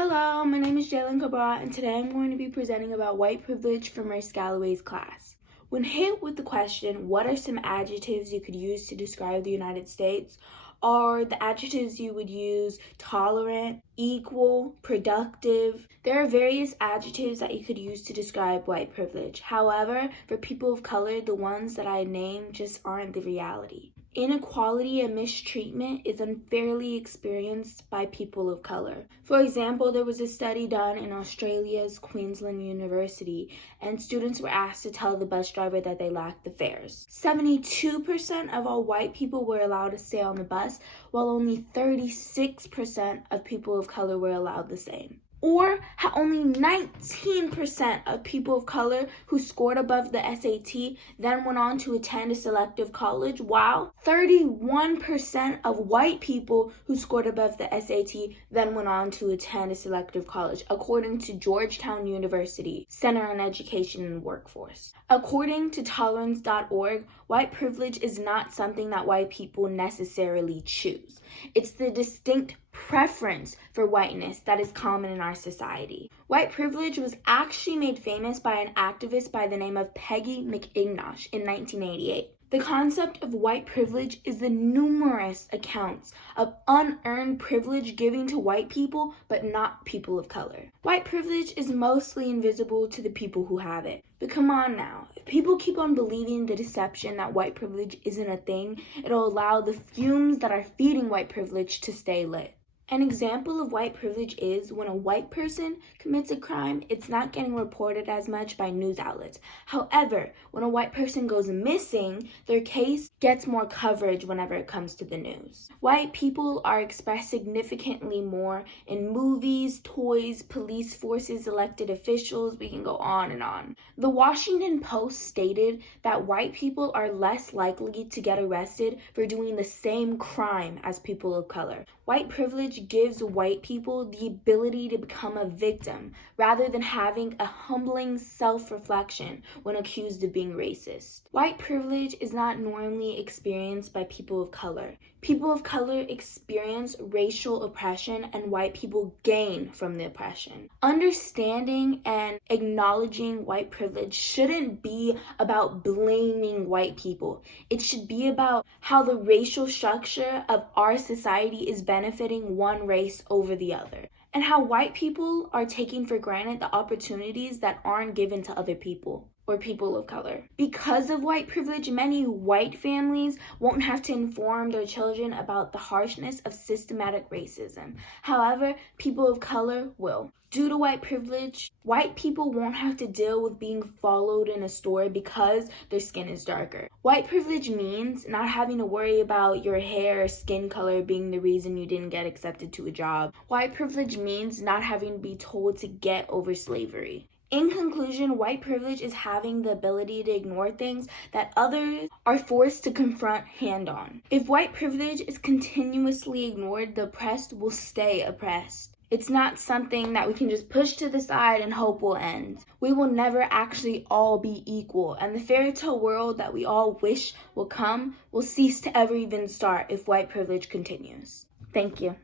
Hello, my name is Jalen Cabral, and today I'm going to be presenting about white privilege from Miss Galloway's class. When hit with the question, what are some adjectives you could use to describe the United States? Are the adjectives you would use tolerant, equal, productive? There are various adjectives that you could use to describe white privilege. However, for people of color, the ones that I named just aren't the reality. Inequality and mistreatment is unfairly experienced by people of color. For example, there was a study done in Australia's Queensland University, and students were asked to tell the bus driver that they lacked the fares. 72% of all white people were allowed to stay on the bus, while only 36% of people of color were allowed the same. Or how only 19% of people of color who scored above the SAT then went on to attend a selective college, while 31% of white people who scored above the SAT then went on to attend a selective college, according to Georgetown University Center on Education and Workforce. According to tolerance.org, white privilege is not something that white people necessarily choose. It's the distinct preference for whiteness that is common in our society. White privilege was actually made famous by an activist by the name of Peggy McIntosh in 1988. The concept of white privilege is the numerous accounts of unearned privilege given to white people, but not people of color. White privilege is mostly invisible to the people who have it. But come on now, if people keep on believing the deception that white privilege isn't a thing, it'll allow the fumes that are feeding white privilege to stay lit. An example of white privilege is when a white person commits a crime, it's not getting reported as much by news outlets. However, when a white person goes missing, their case gets more coverage whenever it comes to the news. White people are expressed significantly more in movies, toys, police forces, elected officials, we can go on and on. The Washington Post stated that white people are less likely to get arrested for doing the same crime as people of color. White privilege gives white people the ability to become a victim rather than having a humbling self-reflection when accused of being racist. White privilege is not normally experienced by people of color. People of color experience racial oppression, and white people gain from the oppression. Understanding and acknowledging white privilege shouldn't be about blaming white people. It should be about how the racial structure of our society is benefiting one race over the other, and how white people are taking for granted the opportunities that aren't given to other people or people of color. Because of white privilege, many white families won't have to inform their children about the harshness of systematic racism. However, people of color will. Due to white privilege, white people won't have to deal with being followed in a store because their skin is darker. White privilege means not having to worry about your hair or skin color being the reason you didn't get accepted to a job. White privilege means not having to be told to get over slavery. In conclusion, white privilege is having the ability to ignore things that others are forced to confront head-on. If white privilege is continuously ignored, the oppressed will stay oppressed. It's not something that we can just push to the side and hope will end. We will never actually all be equal, and the fairy tale world that we all wish will come will cease to ever even start if white privilege continues. Thank you.